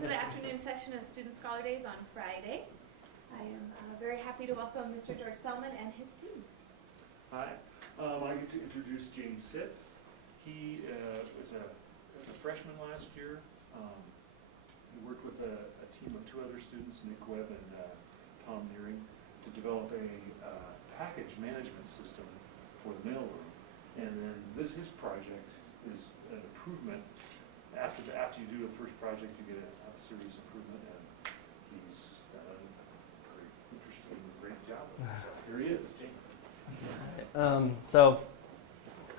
welcome to the afternoon session of Student Scholar Days on Friday. I am very happy to welcome Mr. George Selman and his students. Hi, I get to introduce James Sitz. He was a freshman last year. He worked with a team of two other students, Nick Webb and Tom Nearing, to develop a package management system for the mailroom. And then his project is an improvement. After you do the first project, you get a serious improvement, and he's done a very interesting, great job with it. So here he is, James. So,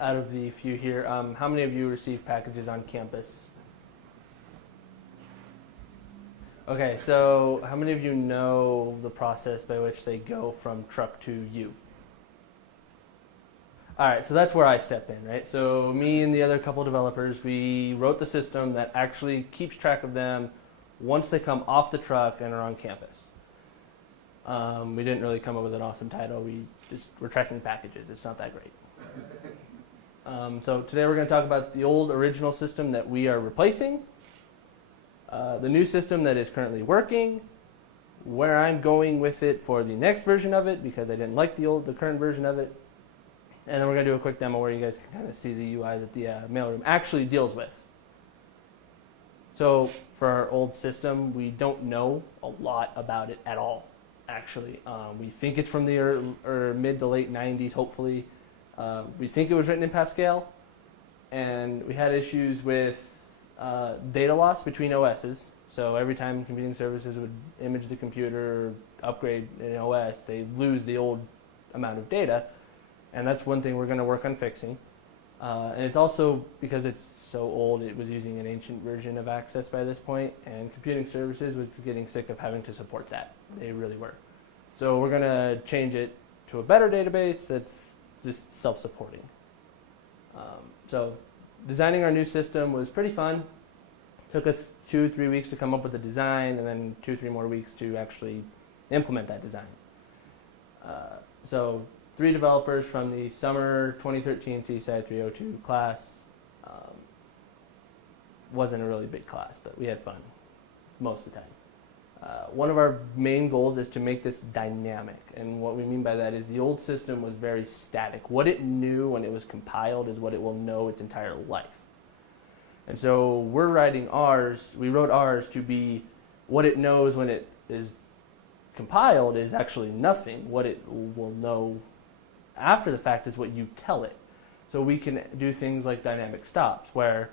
out of the few here, how many of you receive packages on campus? Okay, so how many of you know the process by which they go from truck to you? All right, so that's where I step in, right? So me and the other couple developers, we wrote the system that actually keeps track of them once they come off the truck and are on campus. We didn't really come up with an awesome title. We're tracking packages. It's not that great. So today we're going to talk about the old original system that we are replacing, the new system that is currently working, where I'm going with it for the next version of it because I didn't like the current version of it. And then we're going to do a quick demo where you guys can kind of see the UI that the mailroom actually deals with. So for our old system, we don't know a lot about it at all, actually. We think it's from the mid to late 90s, hopefully. We think it was written in Pascal. And we had issues with data loss between OSs. So every time computing services would image the computer or upgrade an OS, they lose the old amount of data. And that's one thing we're going to work on fixing. And it's also, because it's so old, it was using an ancient version of Access by this point, and computing services was getting sick of having to support that. They really were. So we're going to change it to a better database that's just self-supporting. So designing our new system was pretty fun. Took us 2-3 weeks to come up with the design, and then 2-3 more weeks to actually implement that design. So 3 developers from the summer 2013 Seaside 302 class. Wasn't a really big class, but we had fun most of the time. One of our main goals is to make this dynamic, and what we mean by that is the old system was very static. What it knew when it was compiled is what it will know its entire life. And so we wrote ours to be what it knows when it is compiled is actually nothing. What it will know after the fact is what you tell it. So we can do things like dynamic stops, where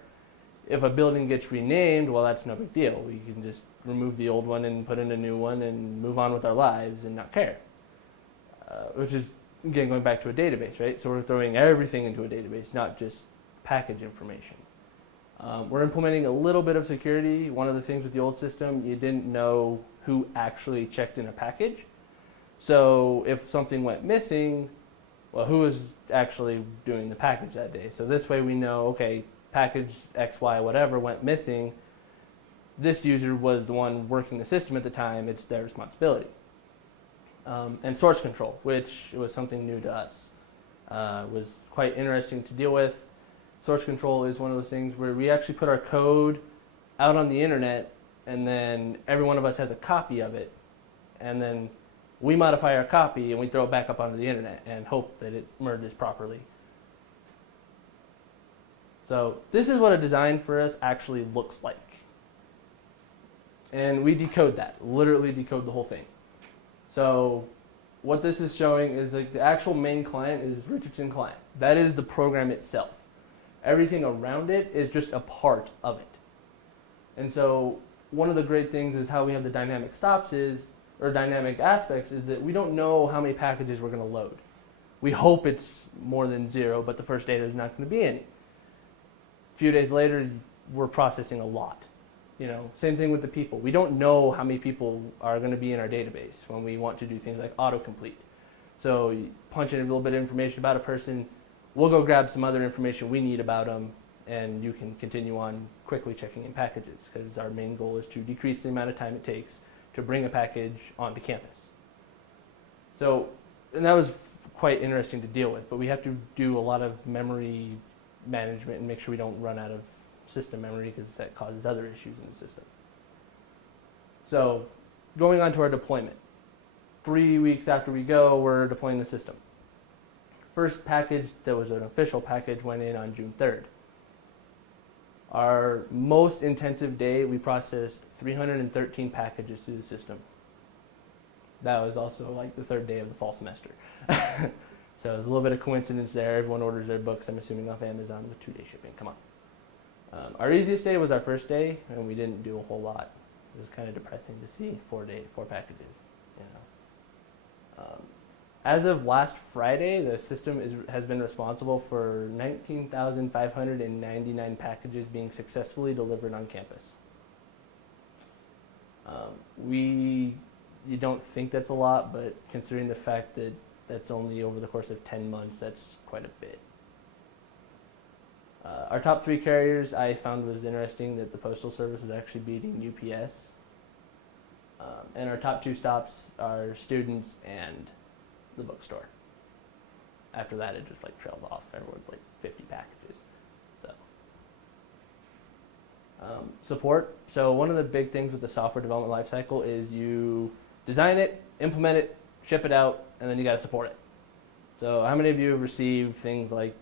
if a building gets renamed, well, that's no big deal. We can just remove the old one and put in a new one and move on with our lives and not care. Which is, again, going back to a database, right? So we're throwing everything into a database, not just package information. We're implementing a little bit of security. One of the things with the old system, you didn't know who actually checked in a package. So if something went missing, well, who was actually doing the package that day? So this way we know, okay, package X, Y, whatever went missing. This user was the one working the system at the time. It's their responsibility. And source control, which was something new to us, was quite interesting to deal with. Source control is one of those things where we actually put our code out on the internet, and then every one of us has a copy of it, and then we modify our copy and we throw it back up onto the internet and hope that it merges properly. So this is what a design for us actually looks like. And we decode that, literally decode the whole thing. So what this is showing is like the actual main client is Richardson client. That is the program itself. Everything around it is just a part of it. And so one of the great things is how we have the dynamic stops or dynamic aspects is that we don't know how many packages we're going to load. We hope it's more than 0, but the first day there's not going to be any. A few days later, we're processing a lot. Same thing with the people. We don't know how many people are going to be in our database when we want to do things like autocomplete. So you punch in a little bit of information about a person, we'll go grab some other information we need about them, and you can continue on quickly checking in packages, because our main goal is to decrease the amount of time it takes to bring a package onto campus. So, and that was quite interesting to deal with, but we have to do a lot of memory management and make sure we don't run out of system memory, because that causes other issues in the system. So going on to our deployment. 3 weeks after we go, we're deploying the system. First package that was an official package went in on June 3rd. Our most intensive day, we processed 313 packages through the system. That was also like the third day of the fall semester. So there's a little bit of coincidence there. Everyone orders their books, I'm assuming, off Amazon with 2-day shipping. Come on. Our easiest day was our first day, and we didn't do a whole lot. It was kind of depressing to see 4 packages. You know. As of last Friday, the system has been responsible for 19,599 packages being successfully delivered on campus. You don't think that's a lot, but considering the fact that that's only over the course of 10 months, that's quite a bit. Our top 3 carriers I found was interesting that the Postal Service was actually beating UPS. And our top 2 stops are students and the bookstore. After that, it just like trails off. Everyone's like 50 packages. So support. So one of the big things with the software development lifecycle is you design it, implement it, ship it out, and then you got to support it. So how many of you have received things like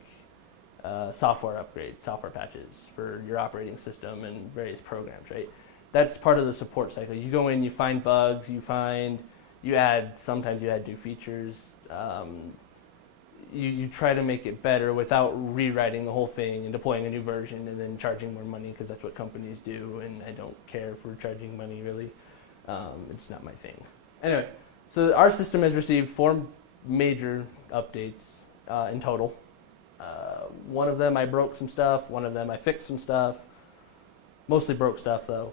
software upgrades, software patches for your operating system and various programs, right? That's part of the support cycle. You go in, you find bugs, sometimes you add new features. You try to make it better without rewriting the whole thing and deploying a new version and then charging more money, because that's what companies do, and I don't care for charging money really. It's not my thing. Anyway, so our system has received 4 major updates in total. One of them I broke some stuff, one of them I fixed some stuff. Mostly broke stuff though.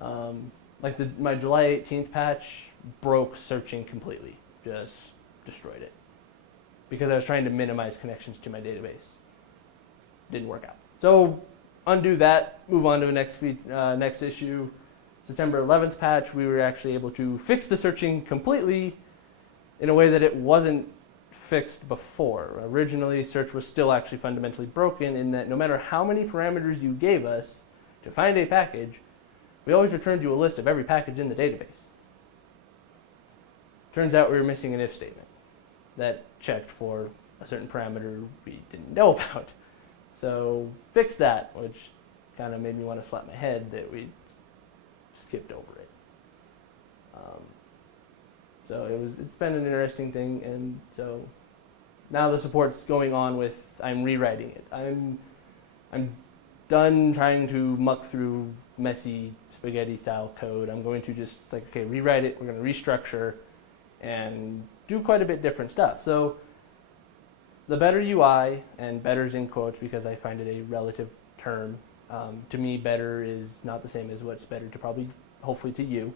My July 18th patch broke searching completely, just destroyed it. Because I was trying to minimize connections to my database. Didn't work out. So undo that, move on to the next issue. September 11th patch, we were actually able to fix the searching completely in a way that it wasn't fixed before. Originally, search was still actually fundamentally broken in that no matter how many parameters you gave us to find a package, we always returned you a list of every package in the database. Turns out we were missing an if statement that checked for a certain parameter we didn't know about. So fixed that, which kind of made me want to slap my head that we skipped over it. So it's been an interesting thing, and so now the support's going on with I'm rewriting it. I'm done trying to muck through messy spaghetti style code. I'm going to just rewrite it. We're going to restructure and do quite a bit different stuff. So the better UI, and better's in quotes because I find it a relative term. To me, better is not the same as what's better to hopefully to you.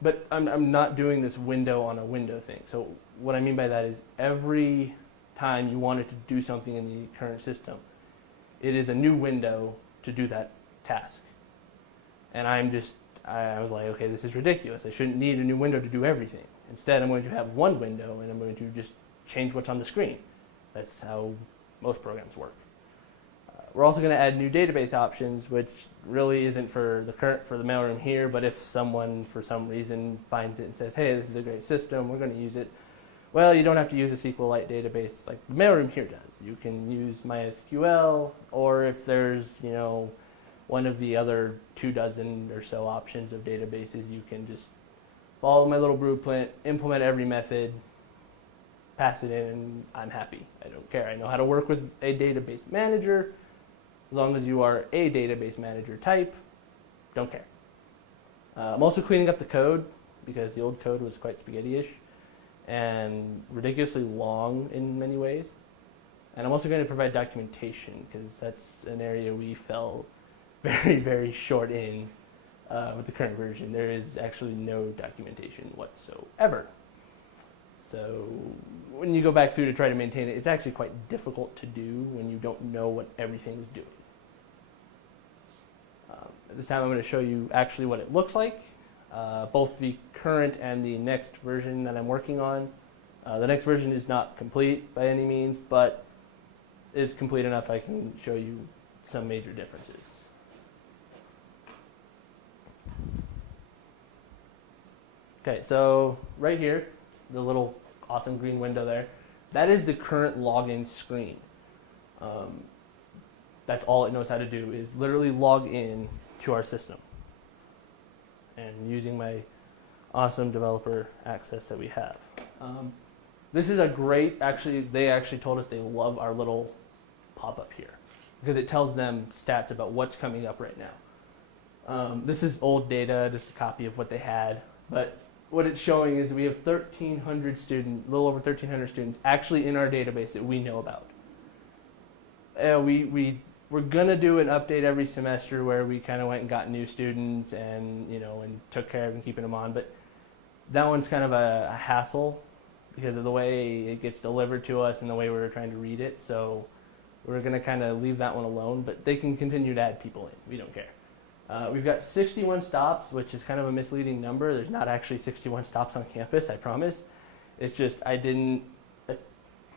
But I'm not doing this window on a window thing. So what I mean by that is every time you wanted to do something in the current system, it is a new window to do that task. And I was like, okay, this is ridiculous. I shouldn't need a new window to do everything. Instead, I'm going to have one window and I'm going to just change what's on the screen. That's how most programs work. We're also going to add new database options, which really isn't for the mailroom here, but if someone for some reason finds it and says, hey, this is a great system, we're going to use it. Well, you don't have to use a SQLite database like the mailroom here does. You can use MySQL, or if there's, one of the other 24 or so options of databases, you can just follow my little blueprint, implement every method, pass it in, and I'm happy. I don't care. I know how to work with a database manager. As long as you are a database manager type, don't care. I'm also cleaning up the code because the old code was quite spaghetti-ish and ridiculously long in many ways. And I'm also going to provide documentation because that's an area we fell very, very short in with the current version. There is actually no documentation whatsoever. So when you go back through to try to maintain it, it's actually quite difficult to do when you don't know what everything is doing. At this time, I'm going to show you actually what it looks like, both the current and the next version that I'm working on. The next version is not complete by any means, but is complete enough I can show you some major differences. Okay, so right here, the little awesome green window there, that is the current login screen. That's all it knows how to do is literally log in to our system. And using my awesome developer access that we have. This is a great, they actually told us they love our little pop-up here because it tells them stats about what's coming up right now. This is old data, just a copy of what they had, but what it's showing is we have 1,300 students, a little over 1,300 students actually in our database that we know about. We're gonna do an update every semester where we kind of went and got new students and and took care of and keeping them on, but that one's kind of a hassle because of the way it gets delivered to us and the way we were trying to read it. So we're gonna kind of leave that one alone, but they can continue to add people in. We don't care. We've got 61 stops, which is kind of a misleading number. There's not actually 61 stops on campus, I promise. It's just I didn't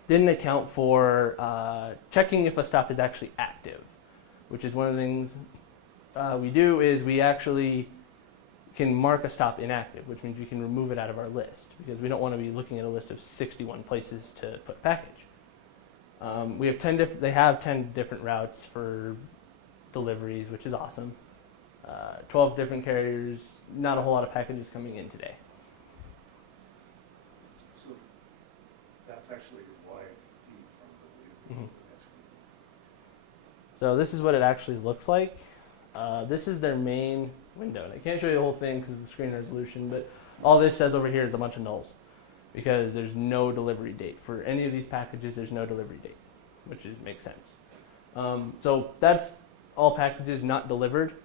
account for checking if a stop is actually active, which is one of the things we do is we actually can mark a stop inactive, which means we can remove it out of our list because we don't want to be looking at a list of 61 places to put package. We have they have 10 different routes for deliveries, which is awesome. 12 different carriers, not a whole lot of packages coming in today. So that's actually your wife from the So this is what it actually looks like. This is their main window. And I can't show you the whole thing because of the screen resolution, but all this says over here is a bunch of nulls because there's no delivery date. For any of these packages, there's no delivery date, which makes sense. So that's all packages not delivered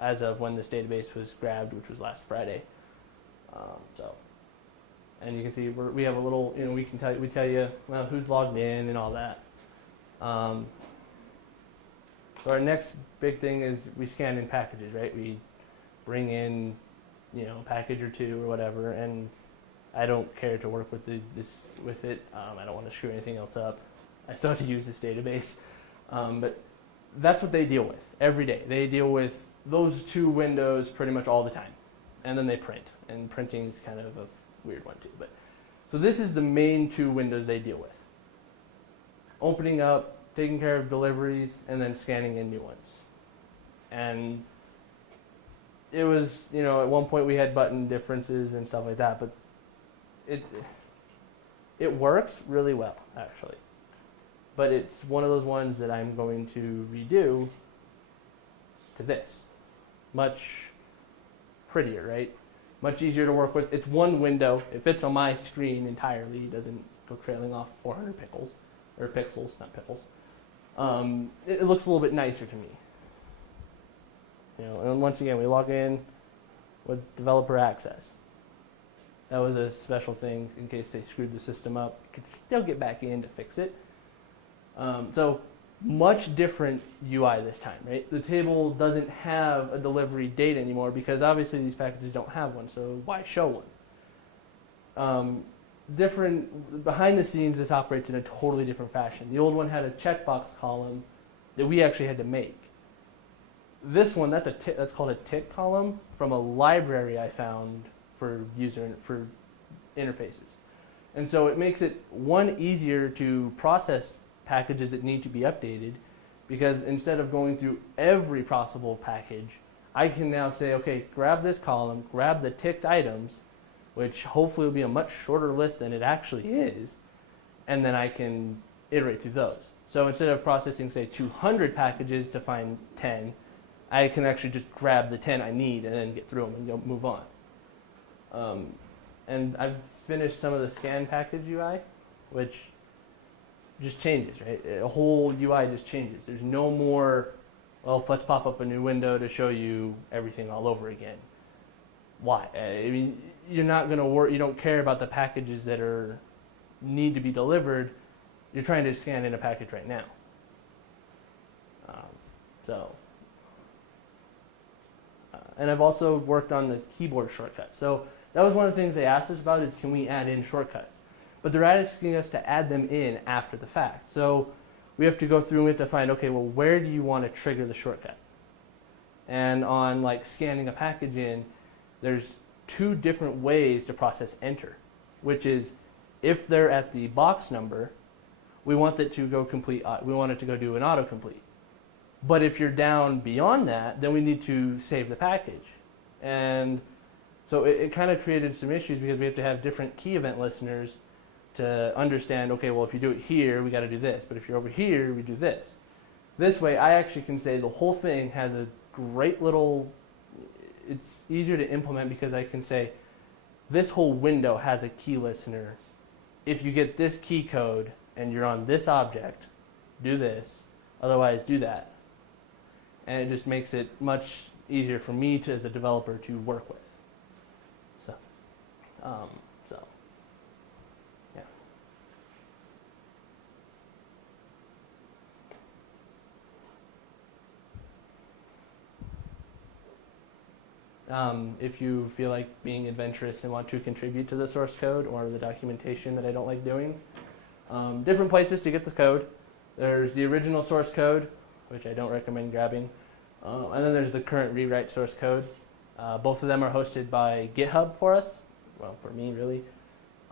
as of when this database was grabbed, which was last Friday. And you can see we have a little, we tell you well, who's logged in and all that. So our next big thing is we scan in packages, right? We bring in, a package or two or whatever, and I don't care to work with with it. I don't want to screw anything else up. I still have to use this database, but that's what they deal with every day. They deal with those two windows pretty much all the time, and then they print. And printing is kind of a weird one too. But so this is the main two windows they deal with: opening up, taking care of deliveries, and then scanning in new ones. And it was, at one point we had button differences and stuff like that, but it works really well, actually. But it's one of those ones that I'm going to redo to this. Much prettier, right? Much easier to work with. It's one window. It fits on my screen entirely. It doesn't go trailing off 400 pixels, not pickles. It looks a little bit nicer to me. And once again, we log in with developer access. That was a special thing in case they screwed the system up. You could still get back in to fix it. So much different UI this time, right? The table doesn't have a delivery date anymore because obviously these packages don't have one, so why show one? Different behind the scenes, this operates in a totally different fashion. The old one had a checkbox column that we actually had to make. This one, that's called a tick column from a library I found for interfaces. And so it makes it easier to process packages that need to be updated because instead of going through every possible package, I can now say, okay, grab this column, grab the ticked items, which hopefully will be a much shorter list than it actually is, and then I can iterate through those. So instead of processing, say, 200 packages to find 10, I can actually just grab the 10 I need and then get through them and move on. And I've finished some of the scan package UI, which just changes, right? A whole UI just changes. There's no more, well, let's pop up a new window to show you everything all over again. Why? I mean, you're not going to work. You don't care about the packages that need to be delivered. You're trying to scan in a package right now. And I've also worked on the keyboard shortcuts. So that was one of the things they asked us about is can we add in shortcuts? But they're asking us to add them in after the fact. So we have to go through and we have to find, okay, well, where do you want to trigger the shortcut? And on like scanning a package in, there's two different ways to process enter, which is if they're at the box number, we want it to go complete. We want it to go do an autocomplete. But if you're down beyond that, then we need to save the package. And so it kind of created some issues because we have to have different key event listeners to understand, okay, well, if you do it here, we got to do this. But if you're over here, we do this. This way, I actually can say the whole thing has a great little, it's easier to implement because I can say, this whole window has a key listener. If you get this key code and you're on this object, do this. Otherwise, do that. And it just makes it much easier for me to, as a developer, to work with. So, yeah. If you feel like being adventurous and want to contribute to the source code or the documentation that I don't like doing, different places to get the code. There's the original source code, which I don't recommend grabbing. And then there's the current rewrite source code. Both of them are hosted by GitHub for us. Well, for me, really.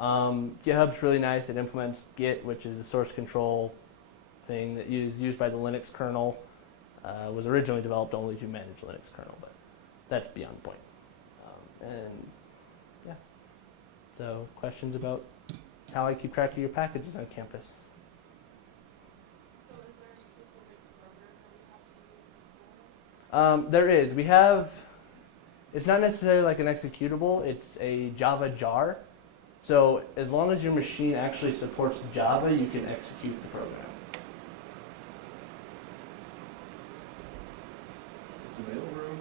GitHub's really nice. It implements Git, which is a source control thing that is used by the Linux kernel. Was originally developed only to manage Linux kernel, but that's beyond the point. And yeah. So questions about how I keep track of your packages on campus? So is there a specific program that you have to use? There is. We have, it's not necessarily like an executable, it's a Java jar. So as long as your machine actually supports Java, you can execute the program. Is the mailroom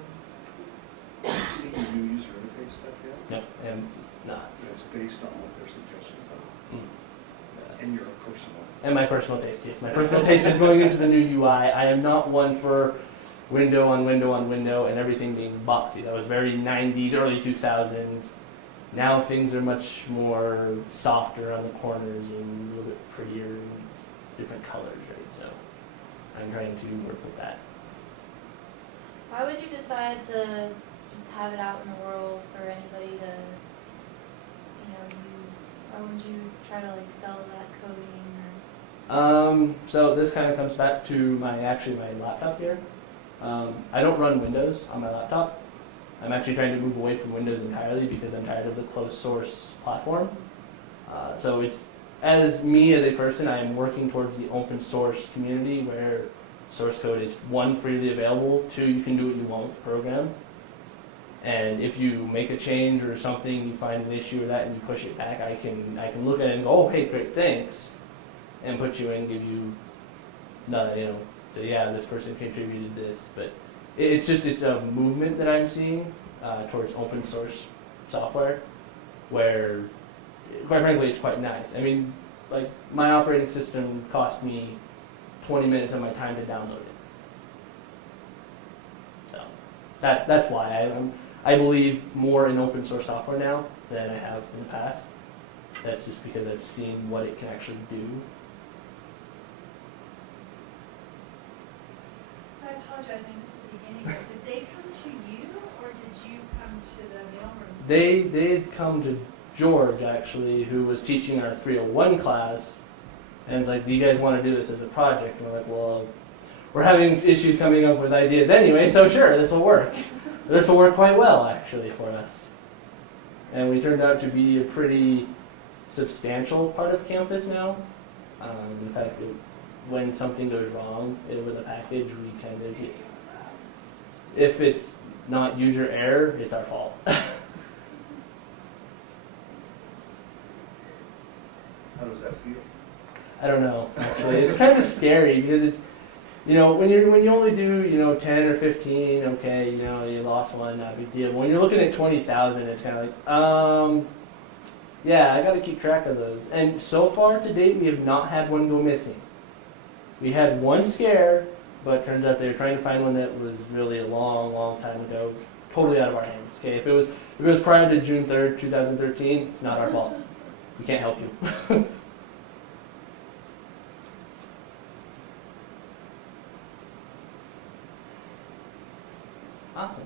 seeing the new user interface stuff yet? Yep, and not. That's based on what their suggestions are. Mm. And your personal. And my personal taste, yes. My personal taste is going into the new UI. I am not one for window on window on window and everything being boxy. That was very 90s, early 2000s. Now things are much more softer on the corners and a little bit prettier and different colors, right? So I'm trying to work with that. Why would you decide to just have it out in the world for anybody to, use? Why wouldn't you try to sell that coding or? So this kind of comes back to my laptop here. I don't run Windows on my laptop. I'm actually trying to move away from Windows entirely because I'm tired of the closed source platform. So it's, as me as a person, I am working towards the open source community where source code is, one, freely available, two, you can do what you want with the program. And if you make a change or something, you find an issue with that and you push it back, I can look at it and go, oh, hey, great, thanks, and put you in, give you, so yeah, this person contributed this. But it's a movement that I'm seeing towards open source software where, quite frankly, it's quite nice. I mean, like, my operating system cost me 20 minutes of my time to download it. So that's why I believe more in open source software now than I have in the past. That's just because I've seen what it can actually do. So I apologize, I missed the beginning, but did they come to you or did you come to the mailroom? They had come to George, actually, who was teaching our 301 class, and was like, do you guys want to do this as a project? And we're like, well, we're having issues coming up with ideas anyway, so sure, this will work. This will work quite well, actually, for us. And we turned out to be a pretty substantial part of campus now. In fact, when something goes wrong with a package, we kind of get, if it's not user error, it's our fault. How does that feel? I don't know, actually. It's kind of scary because it's, when you only do, 10 or 15, okay, you lost one, not a big deal. When you're looking at 20,000, it's kind of like, yeah, I got to keep track of those. And so far to date, we have not had one go missing. We had one scare, but it turns out they were trying to find one that was really a long, long time ago, totally out of our hands. Okay, if it was prior to June 3rd, 2013, it's not our fault. We can't help you. Awesome.